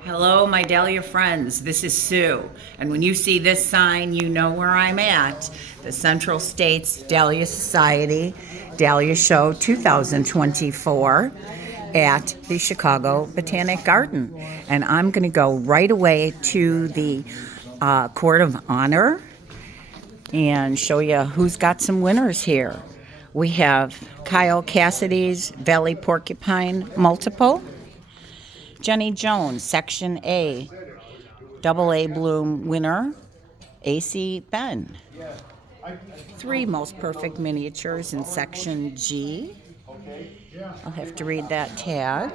Hello, my Dahlia friends. This is Sue. And when you see this sign, you know where I'm at. The Central States Dahlia Society Dahlia Show 2024 at the Chicago Botanic Garden. And I'm going to go right away to the Court of Honor and show you who's got some winners here. We have Kyle Cassidy's Valley Porcupine Multiple. Jenny Jones, Section A, Double A Bloom winner, AC Ben. 3 Most Perfect Miniatures in Section G. I'll have to read that tag.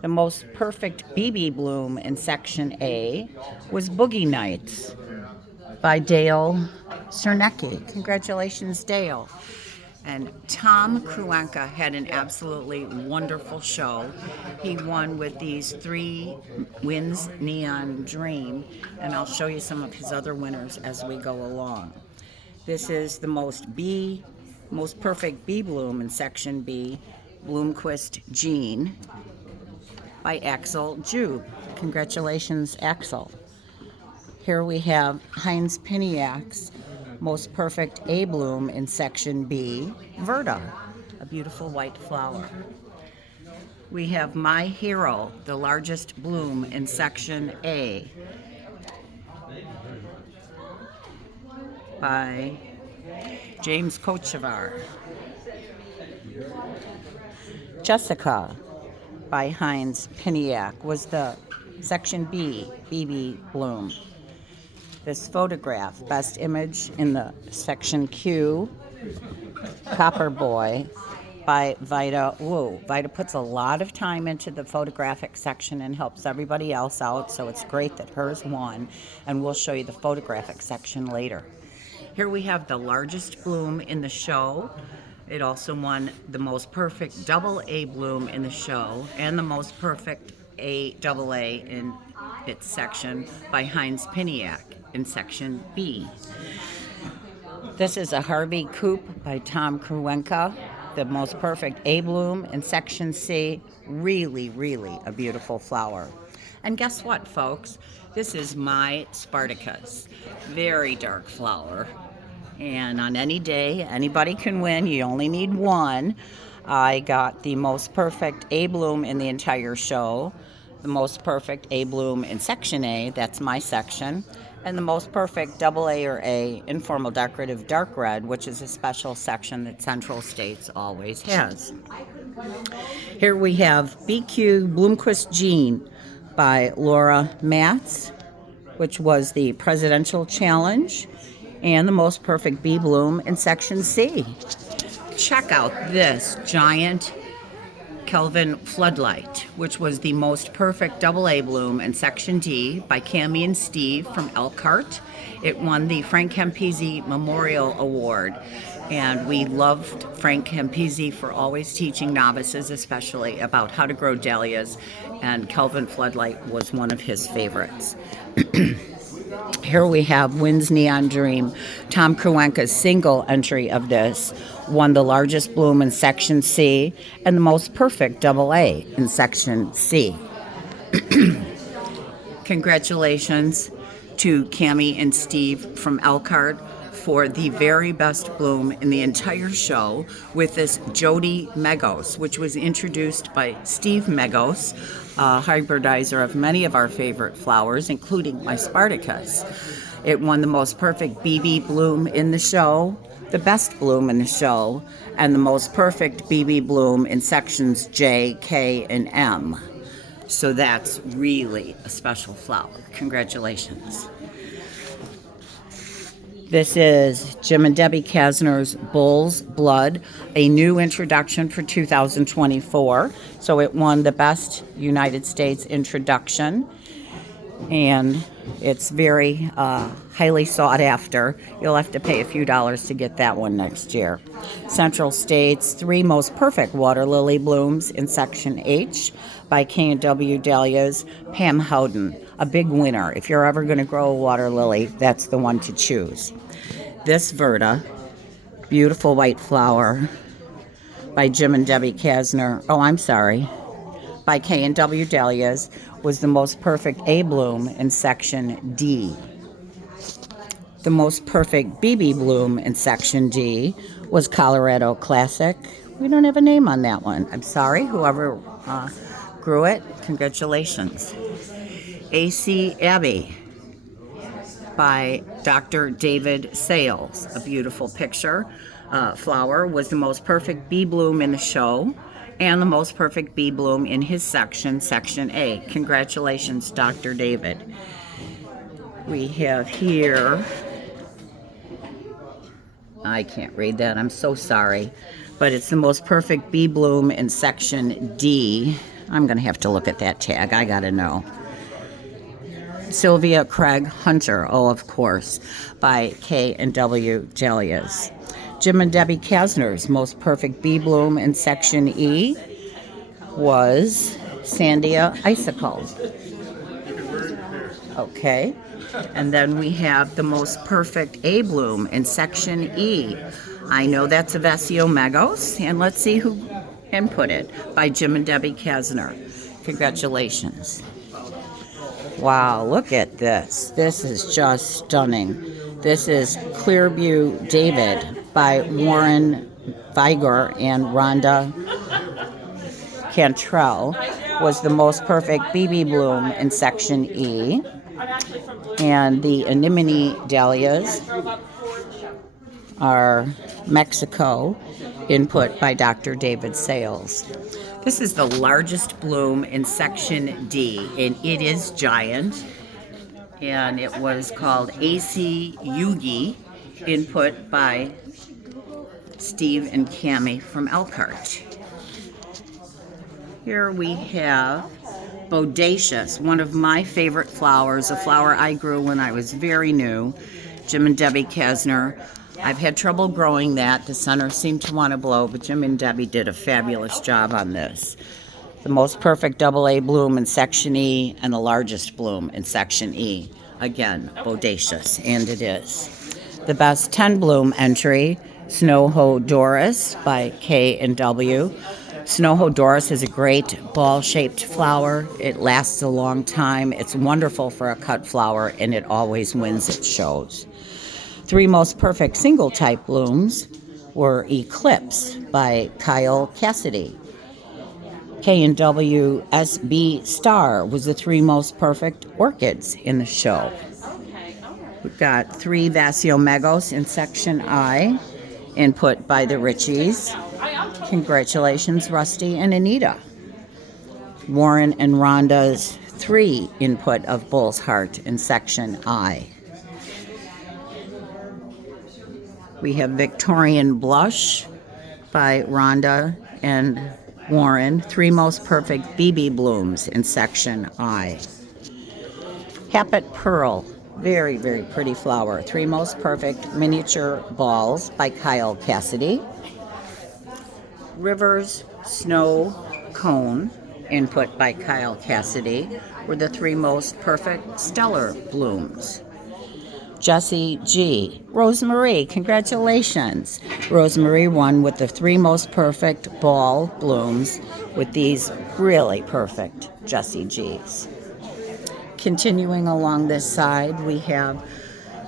The Most Perfect BB Bloom in Section A was Boogie Nights by Dale Cernecki. Congratulations, Dale. And Tom Kruenka had an absolutely wonderful show. He won with these 3 Wins Neon Dream, and I'll show you some of his other winners as we go along. This is the most perfect bee bloom in Section B, Bloomquist Jean by Axel Jube. Congratulations, Axel. Here we have Heinz Piniak's Most Perfect A Bloom in Section B, Verda, a beautiful white flower. We have My Hero, the largest bloom in Section A, by James Kochevar. Jessica, by Heinz Piniak, was the Section B, BB Bloom. This photograph, best image in the Section Q, Copper Boy, by Vida Wu. Vida puts a lot of time into the photographic section and helps everybody else out, so it's great that hers won, and we'll show you the photographic section later. Here we have the largest bloom in the show. It also won the most perfect double A bloom in the show and the most perfect double A in its section by Heinz Piniak in Section B. This is a Harvey Coupe by Tom Kruenka, the most perfect A bloom in Section C. Really, really a beautiful flower. And guess what, folks? This is my Spartacus. Very dark flower. And on any day, anybody can win. You only need one. I got the most perfect A bloom in the entire show, the most perfect A bloom in Section A, that's my section, and the most perfect double A or A informal decorative dark red, which is a special section that Central States always has. Here we have BQ Bloomquist Jean by Laura Matz, which was the presidential challenge, and the most perfect bee bloom in Section C. Check out this giant Kelvin Floodlight, which was the most perfect double A bloom in Section D by Cami and Steve from Elkhart. It won the Frank Campisi Memorial Award, and we loved Frank Campisi for always teaching novices, especially about how to grow dahlias, and Kelvin Floodlight was one of his favorites. Here we have Wins Neon Dream. Tom Kruenka's single entry of this won the largest bloom in Section C and the most perfect double A in Section C. Congratulations to Cami and Steve from Elkhart for the very best bloom in the entire show with this Jody Megos, which was introduced by Steve Megos, a hybridizer of many of our favorite flowers, including my Spartacus. It won the most perfect BB bloom in the show, the best bloom in the show, and the most perfect BB bloom in sections J, K, and M. So that's really a special flower. Congratulations. This is Jim and Debbie Kasner's Bull's Blood, a new introduction for 2024. So it won the Best United States Introduction, and it's very highly sought after. You'll have to pay a few dollars to get that one next year. Central States 3 Most Perfect Water Lily Blooms in Section H by K&W Dahlias, Pam Howden, a big winner. If you're ever going to grow a water lily, that's the one to choose. This Verda, beautiful white flower by Jim and Debbie Kasner. Oh, I'm sorry. by K&W Dahlias was the most perfect A bloom in section D. The most perfect BB bloom in section D was Colorado Classic. We don't have a name on that one. I'm sorry, whoever grew it, congratulations. AC Abbey by Dr. David Sales. A beautiful picture. Flower was the most perfect B bloom in the show and the most perfect B bloom in his section, section A. Congratulations, Dr. David. We have here, I can't read that, I'm so sorry, but it's the most perfect B bloom in section D. I'm going to have to look at that tag, I got to know. Sylvia Craig Hunter, oh, of course, by K&W Dahlias. Jim and Debbie Kasner's most perfect B bloom in section E was Sandia Icicle. Okay. And then we have the most perfect A bloom in section E. I know that's Avesio Megos, and let's see who input it, by Jim and Debbie Kasner. Congratulations. Wow, look at this. This is just stunning. This is Clearview David by Warren Viger and Rhonda Cantrell. Was the most perfect BB bloom in section E. And the anemone dahlias are Mexico, input by Dr. David Sales. This is the largest bloom in section D, and it is giant. And it was called AC Yugi, input by Steve and Cammie from Elkhart. Here we have Bodacious, one of my favorite flowers, a flower I grew when I was very new. Jim and Debbie Kasner. I've had trouble growing that. The center seemed to want to blow, but Jim and Debbie did a fabulous job on this. The most perfect AA bloom in section E and the largest bloom in section E. Again, Bodacious, and it is. The best 10 bloom entry, Snowho Doris by K&W. Snowho Doris is a great ball-shaped flower. It lasts a long time. It's wonderful for a cut flower, and it always wins its shows. 3 most perfect single-type blooms were Eclipse by Kyle Cassidy. K&W SB Star was the 3 most perfect orchids in the show. We've got 3 Vasio Megos in section I, input by the Richies. Congratulations, Rusty and Anita. Warren and Rhonda's 3 input of Bull's Heart in section I. We have Victorian Blush by Rhonda and Warren, 3 most perfect BB blooms in section I. Happet Pearl, very, very pretty flower, 3 most perfect miniature balls by Kyle Cassidy. Rivers Snow Cone, input by Kyle Cassidy, were the 3 most perfect stellar blooms. Jessie G. Rosemarie, congratulations. Rosemarie won with the 3 most perfect ball blooms with these really perfect Jessie G's. Continuing along this side, we have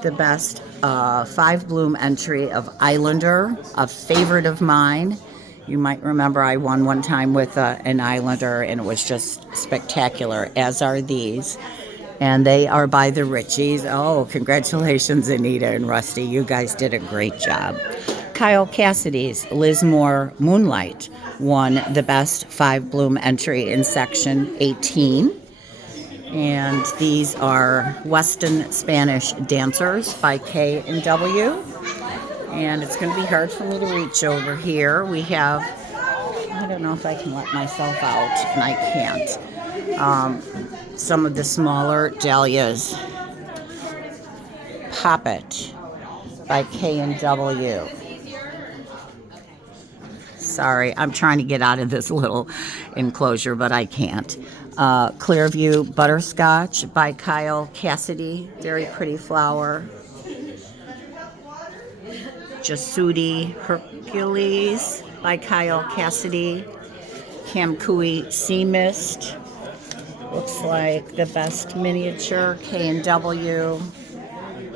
the best 5 bloom entry of Islander, a favorite of mine. You might remember I won one time with an Islander, and it was just spectacular, as are these. And they are by the Richies. Oh, congratulations, Anita and Rusty. You guys did a great job. Kyle Cassidy's Liz Moore Moonlight won the best 5 bloom entry in section 18. And these are Weston Spanish Dancers by K&W. And it's going to be hard for me to reach over here. We have, I don't know if I can let myself out, and I can't. Some of the smaller dahlias. Poppet by K&W. Sorry, I'm trying to get out of this little enclosure, but I can't. Clearview Butterscotch by Kyle Cassidy. Very pretty flower. Jasuti Hercules by Kyle Cassidy. Kamkui Sea Mist. Looks like the best miniature, K&W.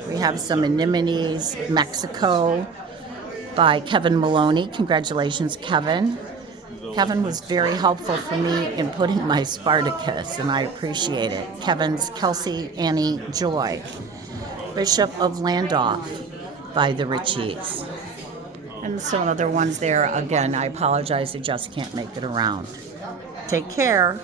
We have some anemones, Mexico, by Kevin Maloney. Congratulations, Kevin. Kevin was very helpful for me in putting my Spartacus, and I appreciate it. Kevin's Kelsey Annie Joy. Bishop of Landolph by the Richies. And some other ones there. Again, I apologize, I just can't make it around. Take care.